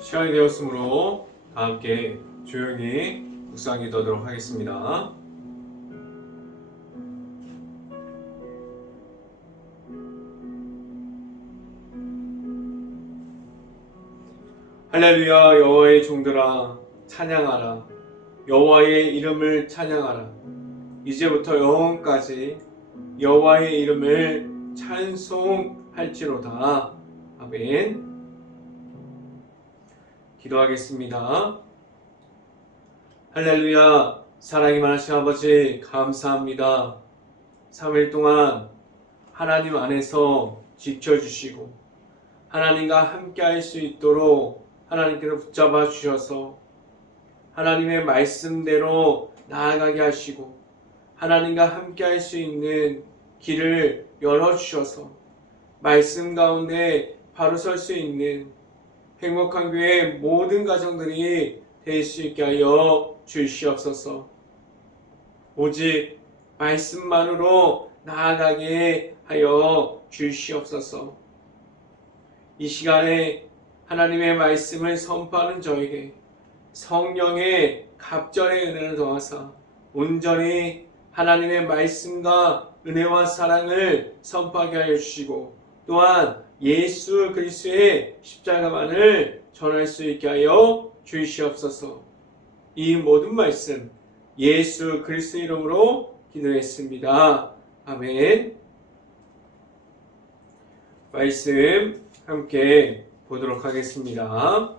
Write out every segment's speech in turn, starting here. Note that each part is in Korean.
시간이 되었으므로 다 함께 조용히 묵상 기도하도록 하겠습니다. 할렐루야. 여호와의 종들아 찬양하라. 여호와의 이름을 찬양하라. 이제부터 영원까지 여호와의 이름을 찬송할지로다. 아멘. 기도하겠습니다. 할렐루야. 사랑이 많으신 아버지 감사합니다. 3일 동안 하나님 안에서 지켜주시고 하나님과 함께 할 수 있도록 하나님께서 붙잡아 주셔서 하나님의 말씀대로 나아가게 하시고 하나님과 함께 할 수 있는 길을 열어주셔서 말씀 가운데 바로 설 수 있는 행복한 교회 모든 가정들이 될 수 있게 하여 주시옵소서. 오직 말씀만으로 나아가게 하여 주시옵소서. 이 시간에 하나님의 말씀을 선포하는 저에게 성령의 갑절의 은혜를 더하사 온전히 하나님의 말씀과 은혜와 사랑을 선포하게 하여 주시고 또한 예수 그리스도의 십자가만을 전할 수 있게 하여 주시옵소서. 이 모든 말씀 예수 그리스도 이름으로 기도했습니다. 아멘. 말씀 함께 보도록 하겠습니다.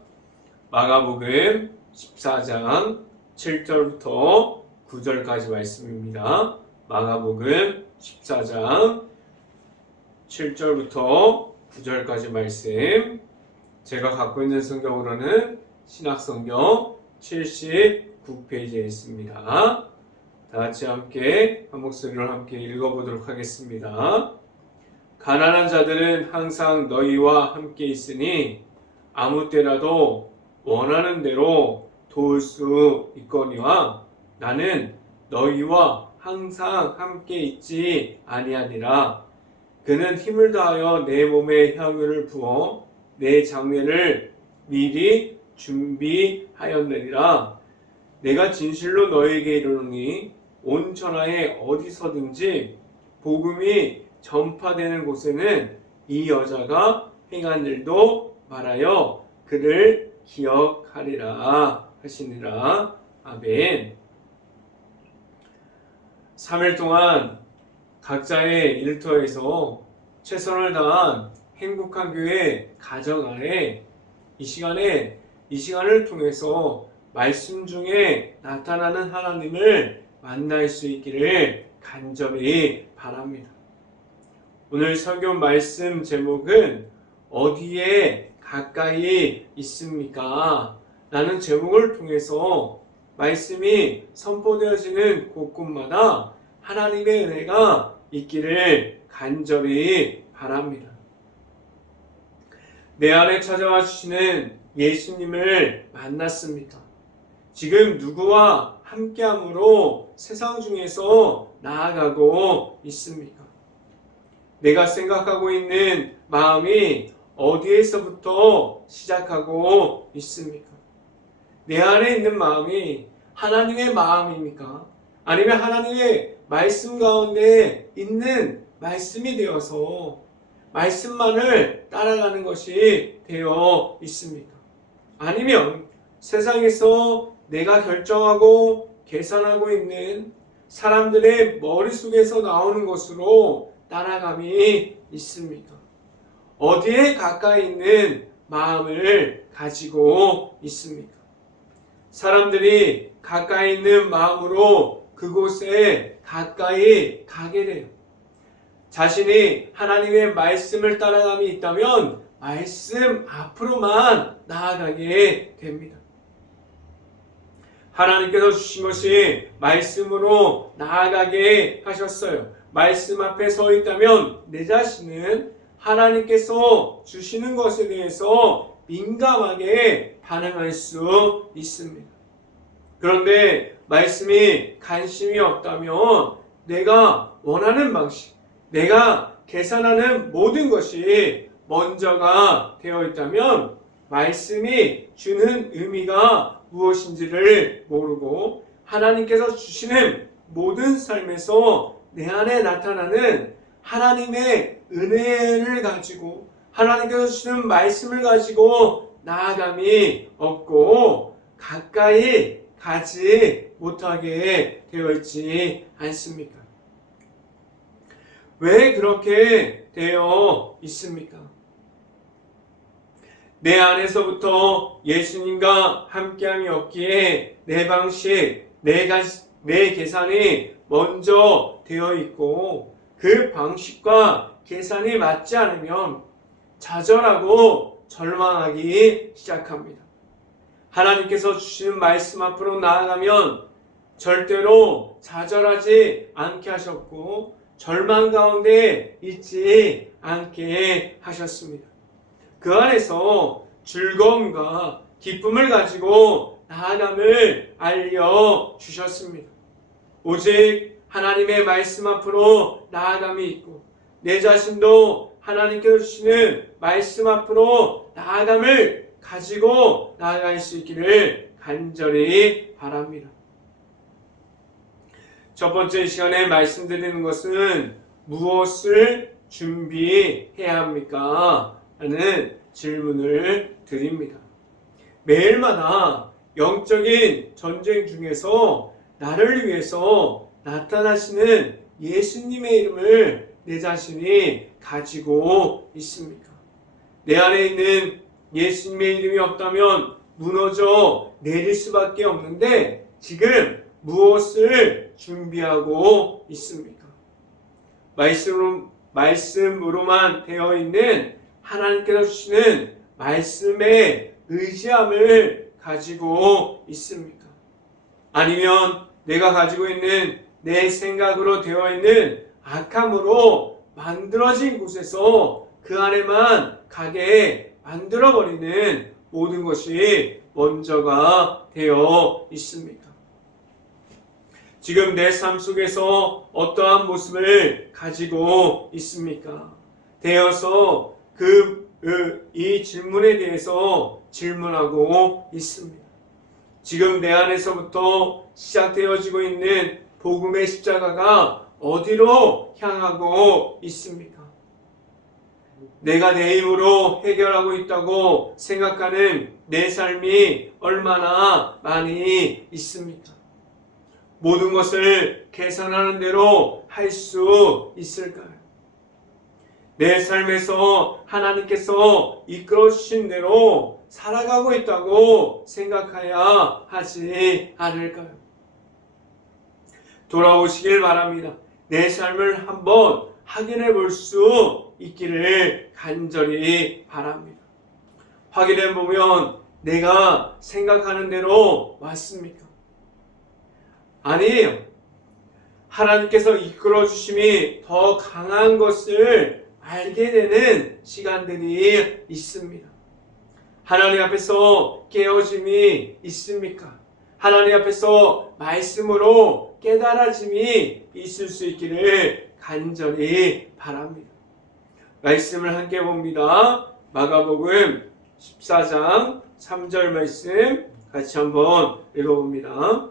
마가복음 14장 7절부터 9절까지 말씀입니다. 마가복음 14장 7절부터 9절까지 말씀. 제가 갖고 있는 성경으로는 신약성경 79페이지에 있습니다. 다 같이 함께 한 목소리로 함께 읽어보도록 하겠습니다. 가난한 자들은 항상 너희와 함께 있으니 아무 때라도 원하는 대로 도울 수 있거니와 나는 너희와 항상 함께 있지 아니하니라. 그는 힘을 다하여 내 몸에 향유를 부어 내 장례를 미리 준비하였느니라. 내가 진실로 너희에게 이르노니 온 천하에 어디서든지 복음이 전파되는 곳에는 이 여자가 행한 일도 말하여 그를 기억하리라 하시니라. 아멘. 3일 동안 각자의 일터에서 최선을 다한 행복한 교회 가정 안에 이 시간을 통해서 말씀 중에 나타나는 하나님을 만날 수 있기를 간절히 바랍니다. 오늘 설교 말씀 제목은 어디에 가까이 있습니까? 라는 제목을 통해서 말씀이 선포되어지는 곳곳마다 하나님의 은혜가 있기를 간절히 바랍니다. 내 안에 찾아와 주시는 예수님을 만났습니까? 지금 누구와 함께함으로 세상 중에서 나아가고 있습니까? 내가 생각하고 있는 마음이 어디에서부터 시작하고 있습니까? 내 안에 있는 마음이 하나님의 마음입니까? 아니면 하나님의 말씀 가운데 있는 말씀이 되어서 말씀만을 따라가는 것이 되어 있습니까? 아니면 세상에서 내가 결정하고 계산하고 있는 사람들의 머릿속에서 나오는 것으로 따라감이 있습니까? 어디에 가까이 있는 마음을 가지고 있습니까? 사람들이 가까이 있는 마음으로 그곳에 가까이 가게 돼요. 자신이 하나님의 말씀을 따라감이 있다면 말씀 앞으로만 나아가게 됩니다. 하나님께서 주신 것이 말씀으로 나아가게 하셨어요. 말씀 앞에 서 있다면 내 자신은 하나님께서 주시는 것에 대해서 민감하게 반응할 수 있습니다. 그런데 말씀이 관심이 없다면 내가 원하는 방식, 내가 계산하는 모든 것이 먼저가 되어 있다면 말씀이 주는 의미가 무엇인지를 모르고 하나님께서 주시는 모든 삶에서 내 안에 나타나는 하나님의 은혜를 가지고 하나님께서 주시는 말씀을 가지고 나아감이 없고 가까이 가지 못하게 되어 있지 않습니까? 왜 그렇게 되어 있습니까? 내 안에서부터 예수님과 함께함이 없기에 내 방식, 내 계산이 먼저 되어 있고 그 방식과 계산이 맞지 않으면 좌절하고 절망하기 시작합니다. 하나님께서 주시는 말씀 앞으로 나아가면 절대로 좌절하지 않게 하셨고 절망 가운데 있지 않게 하셨습니다. 그 안에서 즐거움과 기쁨을 가지고 나아감을 알려주셨습니다. 오직 하나님의 말씀 앞으로 나아감이 있고 내 자신도 하나님께서 주시는 말씀 앞으로 나아감을 가지고 나아갈 수 있기를 간절히 바랍니다. 첫 번째 시간에 말씀드리는 것은 무엇을 준비해야 합니까? 라는 질문을 드립니다. 매일마다 영적인 전쟁 중에서 나를 위해서 나타나시는 예수님의 이름을 내 자신이 가지고 있습니까? 내 안에 있는 예수님의 이름이 없다면 무너져 내릴 수밖에 없는데 지금 무엇을 준비하고 있습니까? 말씀으로만 되어 있는 하나님께서 주시는 말씀에 의지함을 가지고 있습니까? 아니면 내가 가지고 있는 내 생각으로 되어 있는 악함으로 만들어진 곳에서 그 안에만 가게 만들어버리는 모든 것이 먼저가 되어 있습니까? 지금 내 삶 속에서 어떠한 모습을 가지고 있습니까? 되어서 이 질문에 대해서 질문하고 있습니다. 지금 내 안에서부터 시작되어지고 있는 복음의 십자가가 어디로 향하고 있습니까? 내가 내 힘으로 해결하고 있다고 생각하는 내 삶이 얼마나 많이 있습니까? 모든 것을 계산하는 대로 할 수 있을까요? 내 삶에서 하나님께서 이끌어 주신 대로 살아가고 있다고 생각해야 하지 않을까요? 돌아오시길 바랍니다. 내 삶을 한번 확인해 볼 수 있기를 간절히 바랍니다. 확인해 보면 내가 생각하는 대로 맞습니까? 아니에요. 하나님께서 이끌어 주심이 더 강한 것을 알게 되는 시간들이 있습니다. 하나님 앞에서 깨어짐이 있습니까? 하나님 앞에서 말씀으로 깨달아짐이 있을 수 있기를 간절히 바랍니다. 말씀을 함께 봅니다. 마가복음 14장 3절 말씀 같이 한번 읽어봅니다.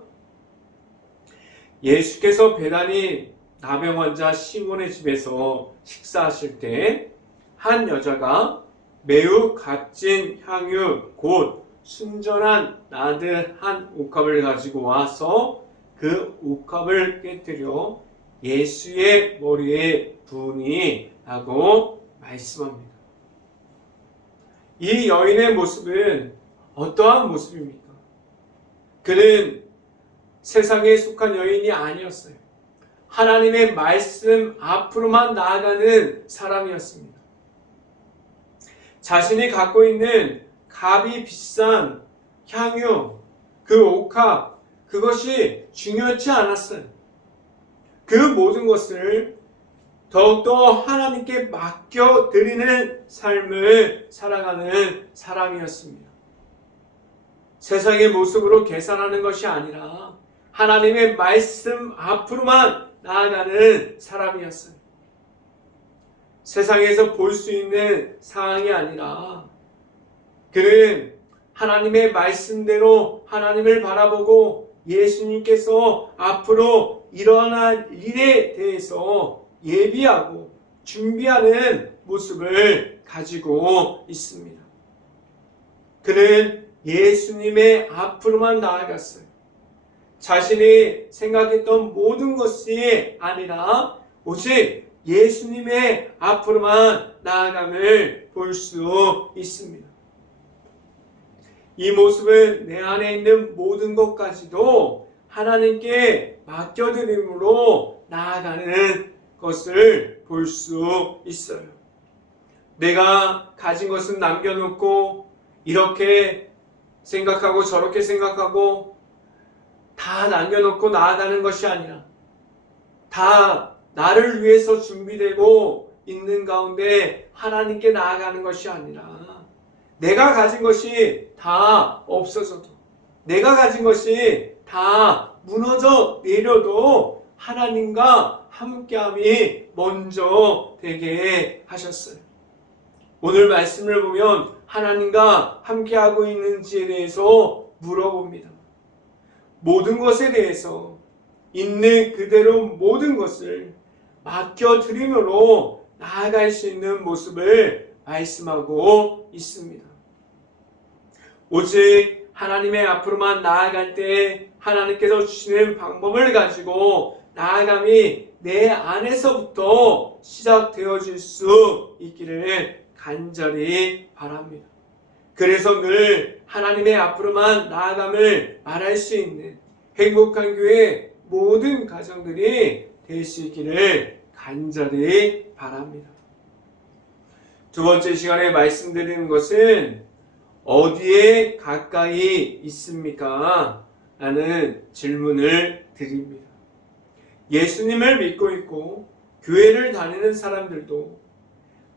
예수께서 베다니 나병 환자 시몬의 집에서 식사하실 때 한 여자가 매우 값진 향유 곧 순전한 나드 한 옥합을 가지고 와서 그 옥합을 깨뜨려 예수의 머리에 부으니 라고 말씀합니다. 이 여인의 모습은 어떠한 모습입니까? 그는 세상에 속한 여인이 아니었어요. 하나님의 말씀 앞으로만 나아가는 사람이었습니다. 자신이 갖고 있는 값이 비싼 향유, 그 옥합, 그것이 중요치 않았어요. 그 모든 것을 더욱더 하나님께 맡겨드리는 삶을 살아가는 사람이었습니다. 세상의 모습으로 계산하는 것이 아니라 하나님의 말씀 앞으로만 나아가는 사람이었어요. 세상에서 볼 수 있는 상황이 아니라 그는 하나님의 말씀대로 하나님을 바라보고 예수님께서 앞으로 일어날 일에 대해서 예비하고 준비하는 모습을 가지고 있습니다. 그는 예수님의 앞으로만 나아갔어요. 자신이 생각했던 모든 것이 아니라 오직 예수님의 앞으로만 나아감을 볼 수 있습니다. 이 모습은 내 안에 있는 모든 것까지도 하나님께 맡겨드림으로 나아가는 것을 볼 수 있어요. 내가 가진 것은 남겨놓고 이렇게 생각하고 저렇게 생각하고 다 남겨놓고 나아가는 것이 아니라 다 나를 위해서 준비되고 있는 가운데 하나님께 나아가는 것이 아니라 내가 가진 것이 다 없어져도 내가 가진 것이 다 무너져 내려도 하나님과 함께함이 먼저 되게 하셨어요. 오늘 말씀을 보면 하나님과 함께하고 있는지에 대해서 물어봅니다. 모든 것에 대해서 있는 그대로 모든 것을 맡겨드림으로 나아갈 수 있는 모습을 말씀하고 있습니다. 오직 하나님의 앞으로만 나아갈 때 하나님께서 주시는 방법을 가지고 나아감이 내 안에서부터 시작되어질 수 있기를 간절히 바랍니다. 그래서 늘 하나님의 앞으로만 나아감을 말할 수 있는 행복한 교회 모든 가정들이 될 수 있기를 간절히 바랍니다. 두 번째 시간에 말씀드리는 것은 어디에 가까이 있습니까? 라는 질문을 드립니다. 예수님을 믿고 있고 교회를 다니는 사람들도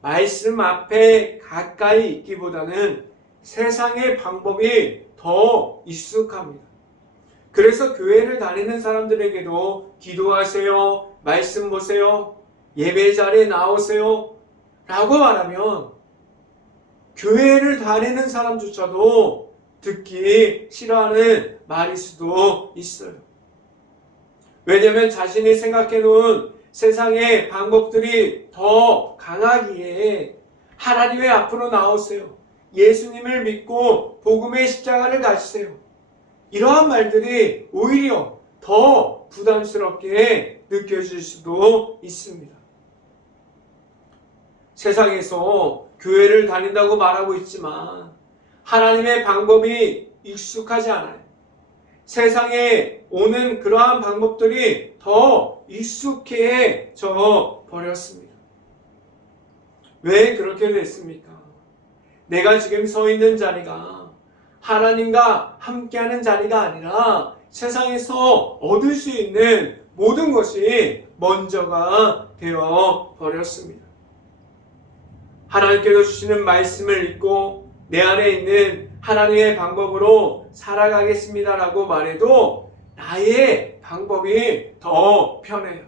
말씀 앞에 가까이 있기보다는 세상의 방법이 더 익숙합니다. 그래서 교회를 다니는 사람들에게도 기도하세요, 말씀 보세요, 예배 자리에 나오세요 라고 말하면 교회를 다니는 사람조차도 듣기 싫어하는 말일 수도 있어요. 왜냐하면 자신이 생각해 놓은 세상의 방법들이 더 강하기에 하나님의 앞으로 나오세요. 예수님을 믿고 복음의 십자가를 가지세요. 이러한 말들이 오히려 더 부담스럽게 느껴질 수도 있습니다. 세상에서 교회를 다닌다고 말하고 있지만 하나님의 방법이 익숙하지 않아요. 세상에 오는 그러한 방법들이 더 익숙해져 버렸습니다. 왜 그렇게 됐습니까? 내가 지금 서 있는 자리가 하나님과 함께하는 자리가 아니라 세상에서 얻을 수 있는 모든 것이 먼저가 되어 버렸습니다. 하나님께서 주시는 말씀을 읽고 내 안에 있는 하나님의 방법으로 살아가겠습니다라고 말해도 나의 방법이 더 편해요.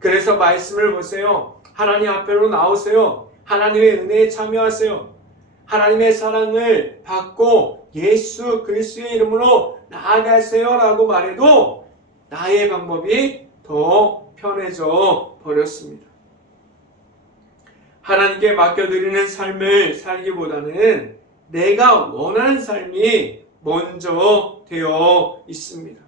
그래서 말씀을 보세요. 하나님 앞으로 나오세요. 하나님의 은혜에 참여하세요. 하나님의 사랑을 받고 예수 그리스도의 이름으로 나아가세요라고 말해도 나의 방법이 더 편해져 버렸습니다. 하나님께 맡겨드리는 삶을 살기보다는 내가 원하는 삶이 먼저 되어 있습니다.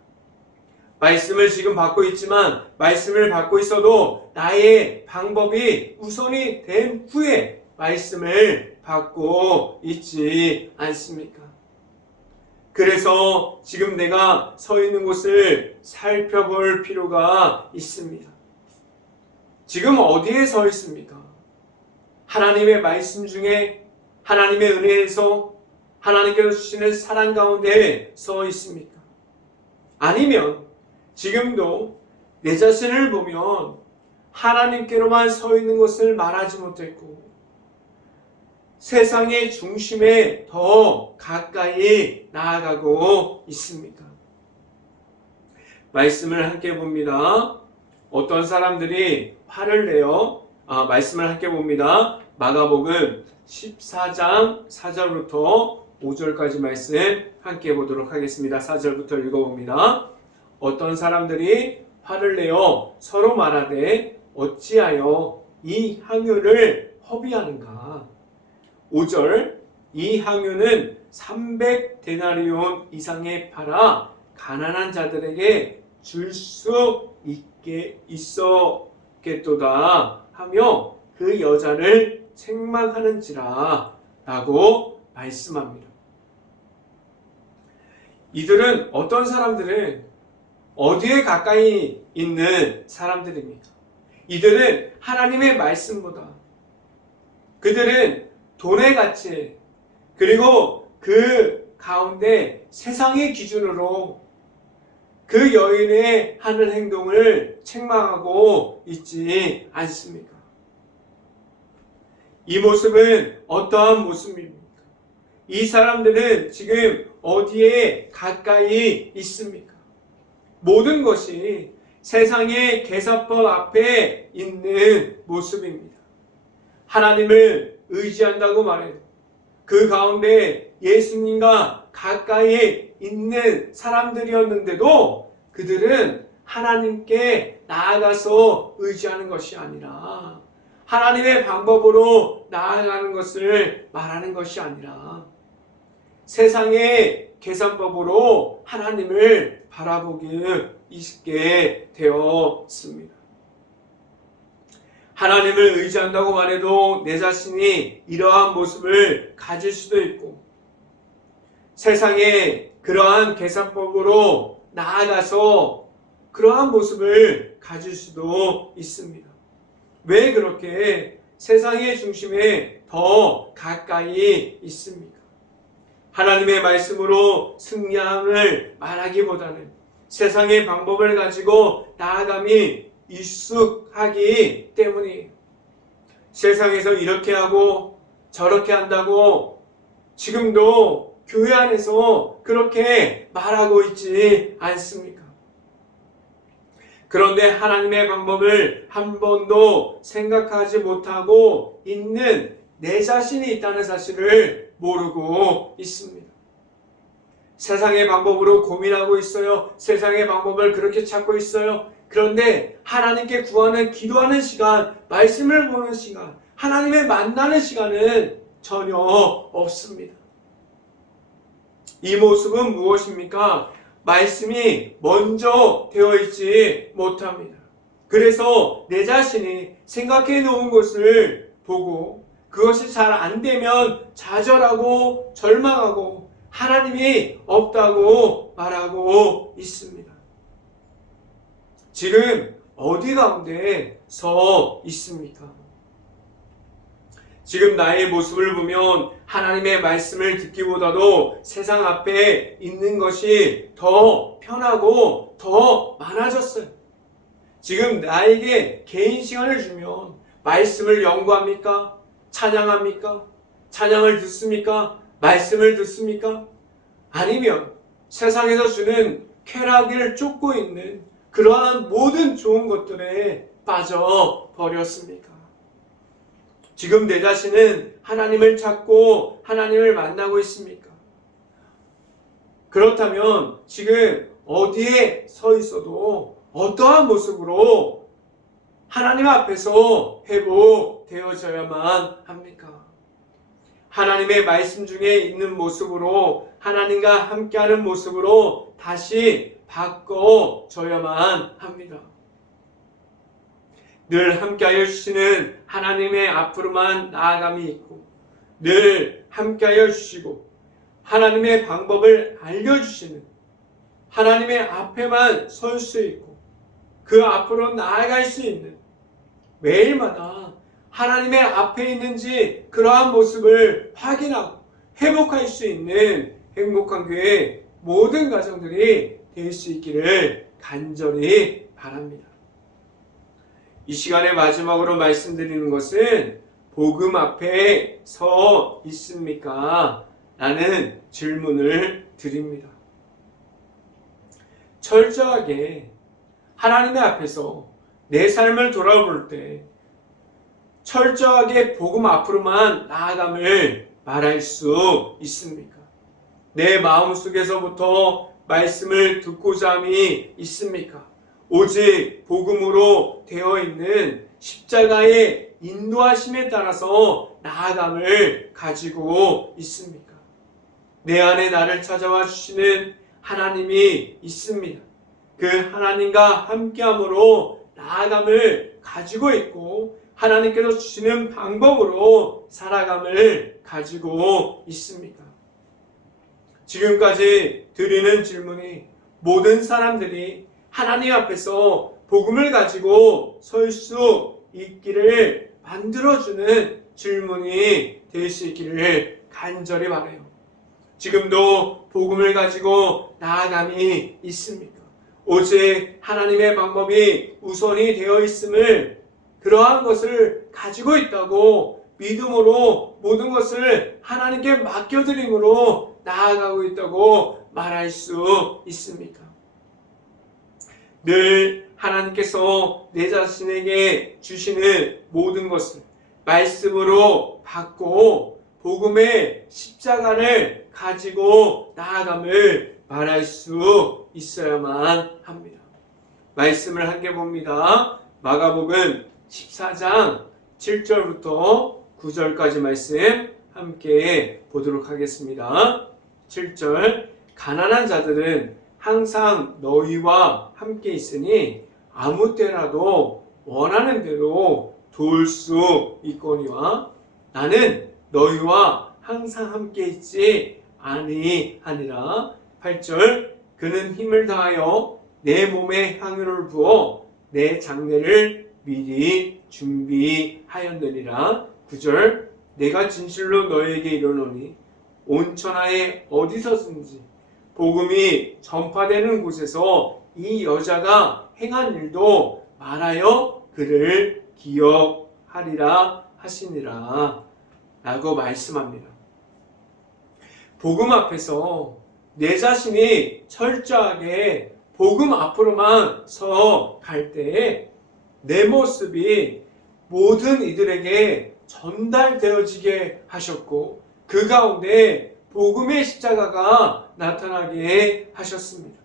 말씀을 지금 받고 있지만 말씀을 받고 있어도 나의 방법이 우선이 된 후에 말씀을 받고 있지 않습니까? 그래서 지금 내가 서 있는 곳을 살펴볼 필요가 있습니다. 지금 어디에 서 있습니까? 하나님의 말씀 중에 하나님의 은혜에서 하나님께서 주시는 사랑 가운데 서 있습니까? 아니면 지금도 내 자신을 보면 하나님께로만 서 있는 것을 말하지 못했고 세상의 중심에 더 가까이 나아가고 있습니까? 말씀을 함께 봅니다. 어떤 사람들이 화를 내어 말씀을 함께 봅니다. 마가복음 14장 4절부터 5절까지 말씀 함께 보도록 하겠습니다. 4절부터 읽어봅니다. 어떤 사람들이 화를 내어 서로 말하되 어찌하여 이 향유를 허비하는가? 5절 이 향유는 300데나리온 이상에 팔아 가난한 자들에게 줄 수 있게 있었겠도다 하며 그 여자를 책망하는지라 라고 말씀합니다. 이들은 어떤 사람들은 어디에 가까이 있는 사람들입니까? 이들은 하나님의 말씀보다 그들은 돈의 가치 그리고 그 가운데 세상의 기준으로 그 여인의 하는 행동을 책망하고 있지 않습니까? 이 모습은 어떠한 모습입니까? 이 사람들은 지금 어디에 가까이 있습니까? 모든 것이 세상의 계산법 앞에 있는 모습입니다. 하나님을 의지한다고 말해도 그 가운데 예수님과 가까이 있는 사람들이었는데도 그들은 하나님께 나아가서 의지하는 것이 아니라 하나님의 방법으로 나아가는 것을 말하는 것이 아니라 세상의 계산법으로 하나님을 바라보기 있게 되었습니다. 하나님을 의지한다고 말해도 내 자신이 이러한 모습을 가질 수도 있고 세상의 그러한 계산법으로 나아가서 그러한 모습을 가질 수도 있습니다. 왜 그렇게 세상의 중심에 더 가까이 있습니까? 하나님의 말씀으로 승리함을 말하기보다는 세상의 방법을 가지고 나아감이 익숙하기 때문이에요. 세상에서 이렇게 하고 저렇게 한다고 지금도 교회 안에서 그렇게 말하고 있지 않습니까? 그런데 하나님의 방법을 한 번도 생각하지 못하고 있는 내 자신이 있다는 사실을 모르고 있습니다. 세상의 방법으로 고민하고 있어요. 세상의 방법을 그렇게 찾고 있어요. 그런데 하나님께 구하는 기도하는 시간, 말씀을 보는 시간, 하나님을 만나는 시간은 전혀 없습니다. 이 모습은 무엇입니까? 말씀이 먼저 되어 있지 못합니다. 그래서 내 자신이 생각해 놓은 것을 보고 그것이 잘 안 되면 좌절하고 절망하고 하나님이 없다고 말하고 있습니다. 지금 어디 가운데 서 있습니까? 지금 나의 모습을 보면 하나님의 말씀을 듣기보다도 세상 앞에 있는 것이 더 편하고 더 많아졌어요. 지금 나에게 개인 시간을 주면 말씀을 연구합니까? 찬양합니까? 찬양을 듣습니까? 말씀을 듣습니까? 아니면 세상에서 주는 쾌락을 쫓고 있는 그러한 모든 좋은 것들에 빠져버렸습니까? 지금 내 자신은 하나님을 찾고 하나님을 만나고 있습니까? 그렇다면 지금 어디에 서 있어도 어떠한 모습으로 하나님 앞에서 회복되어져야만 합니까? 하나님의 말씀 중에 있는 모습으로 하나님과 함께하는 모습으로 다시 바꿔져야만 합니다. 늘 함께하여 주시는 하나님의 앞으로만 나아감이 있고 늘 함께하여 주시고 하나님의 방법을 알려주시는 하나님의 앞에만 설 수 있고 그 앞으로 나아갈 수 있는 매일마다 하나님의 앞에 있는지 그러한 모습을 확인하고 회복할 수 있는 행복한 교회 모든 가정들이 될 수 있기를 간절히 바랍니다. 이 시간의 마지막으로 말씀드리는 것은 복음 앞에 서 있습니까? 라는 질문을 드립니다. 철저하게 하나님의 앞에서 내 삶을 돌아볼 때 철저하게 복음 앞으로만 나아감을 말할 수 있습니까? 내 마음속에서부터 말씀을 듣고자 함이 있습니까? 오직 복음으로 되어 있는 십자가의 인도하심에 따라서 나아감을 가지고 있습니까? 내 안에 나를 찾아와 주시는 하나님이 있습니다. 그 하나님과 함께함으로 나아감을 가지고 있고 하나님께서 주시는 방법으로 살아감을 가지고 있습니까? 지금까지 드리는 질문이 모든 사람들이 하나님 앞에서 복음을 가지고 설 수 있기를 만들어주는 질문이 될 수 있기를 간절히 바라요. 지금도 복음을 가지고 나아감이 있습니까? 오직 하나님의 방법이 우선이 되어 있음을 그러한 것을 가지고 있다고 믿음으로 모든 것을 하나님께 맡겨드림으로 나아가고 있다고 말할 수 있습니까? 늘 하나님께서 내 자신에게 주시는 모든 것을 말씀으로 받고 복음의 십자가를 가지고 나아감을 말할 수 있어야만 합니다. 말씀을 함께 봅니다. 마가복음 14장 7절부터 9절까지 말씀 함께 보도록 하겠습니다. 7절 가난한 자들은 항상 너희와 함께 있으니 아무 때라도 원하는 대로 도울 수 있거니와 나는 너희와 항상 함께 있지 아니하니라. 8절 그는 힘을 다하여 내 몸에 향유를 부어 내 장례를 미리 준비하였느니라. 9절 내가 진실로 너희에게 이르노니 온 천하에 어디서든지 복음이 전파되는 곳에서 이 여자가 행한 일도 말하여 그를 기억하리라 하시니라 라고 말씀합니다. 복음 앞에서 내 자신이 철저하게 복음 앞으로만 서 갈 때에 내 모습이 모든 이들에게 전달되어지게 하셨고 그 가운데 복음의 십자가가 나타나게 하셨습니다.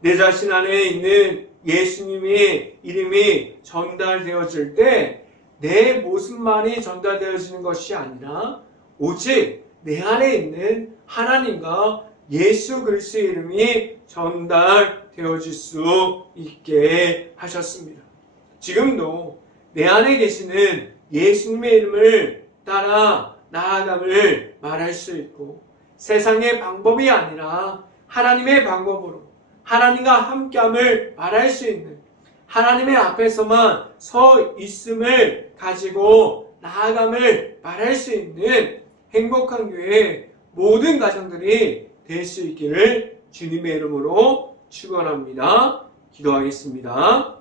내 자신 안에 있는 예수님의 이름이 전달되어질 때 내 모습만이 전달되어지는 것이 아니라 오직 내 안에 있는 하나님과 예수 그리스도의 이름이 전달되어질 수 있게 하셨습니다. 지금도 내 안에 계시는 예수님의 이름을 따라 나아감을 말할 수 있고 세상의 방법이 아니라 하나님의 방법으로 하나님과 함께함을 말할 수 있는 하나님의 앞에서만 서 있음을 가지고 나아감을 말할 수 있는 행복한 교회 모든 가정들이 될 수 있기를 주님의 이름으로 축원합니다. 기도하겠습니다.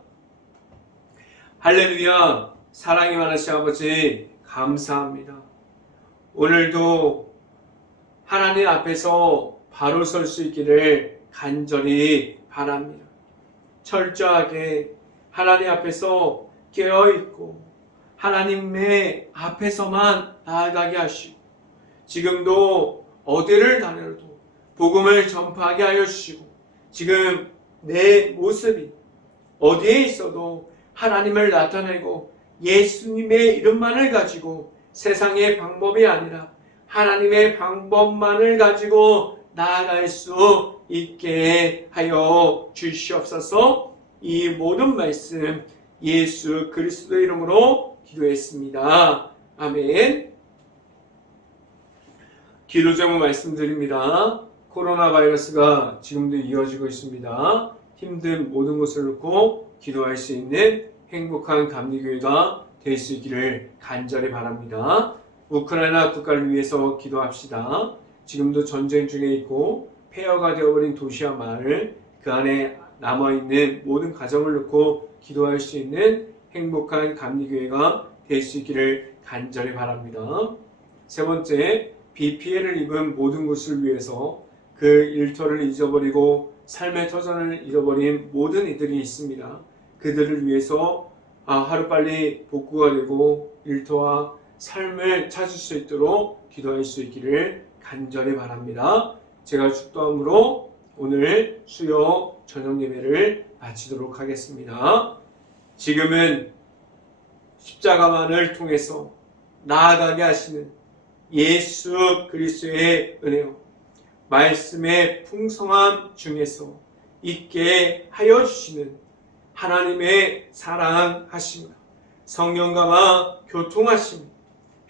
할렐루야. 사랑이 많으신 아버지 감사합니다. 오늘도 하나님 앞에서 바로 설 수 있기를 간절히 바랍니다. 철저하게 하나님 앞에서 깨어있고 하나님의 앞에서만 나아가게 하시고 지금도 어디를 다녀도 복음을 전파하게 하여 주시고 지금 내 모습이 어디에 있어도 하나님을 나타내고 예수님의 이름만을 가지고 세상의 방법이 아니라 하나님의 방법만을 가지고 나아갈 수 있게 하여 주시옵소서. 이 모든 말씀 예수 그리스도 이름으로 기도했습니다. 아멘. 기도 제목 말씀드립니다. 코로나 바이러스가 지금도 이어지고 있습니다. 힘든 모든 것을 놓고 기도할 수 있는 행복한 감리교회가 될 수 있기를 간절히 바랍니다. 우크라이나 국가를 위해서 기도합시다. 지금도 전쟁 중에 있고 폐허가 되어버린 도시와 마을, 그 안에 남아있는 모든 가정을 놓고 기도할 수 있는 행복한 감리교회가 될 수 있기를 간절히 바랍니다. 세 번째, 비 피해를 입은 모든 곳을 위해서 그 일터를 잊어버리고 삶의 터전을 잃어버린 모든 이들이 있습니다. 그들을 위해서 하루빨리 복구가 되고 일터와 삶을 찾을 수 있도록 기도할 수 있기를 간절히 바랍니다. 제가 축도함으로 오늘 수요 저녁 예배를 마치도록 하겠습니다. 지금은 십자가만을 통해서 나아가게 하시는 예수 그리스도의 은혜요, 말씀의 풍성함 중에서 있게 하여 주시는 하나님의 사랑하심과 성령과와 교통하심,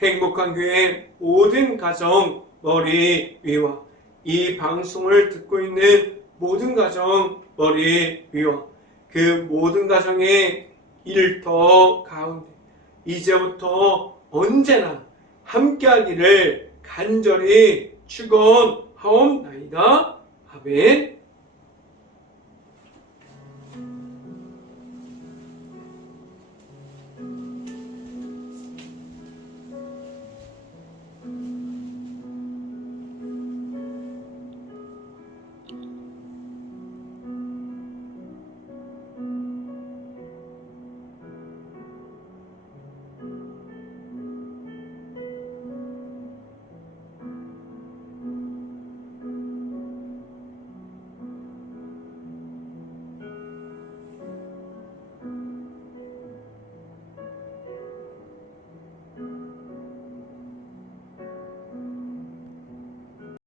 행복한 교회 모든 가정 머리 위와 이 방송을 듣고 있는 모든 가정 머리 위와 그 모든 가정의 일터 가운데 이제부터 언제나 함께하기를 간절히 축원하옵나이다. 아멘.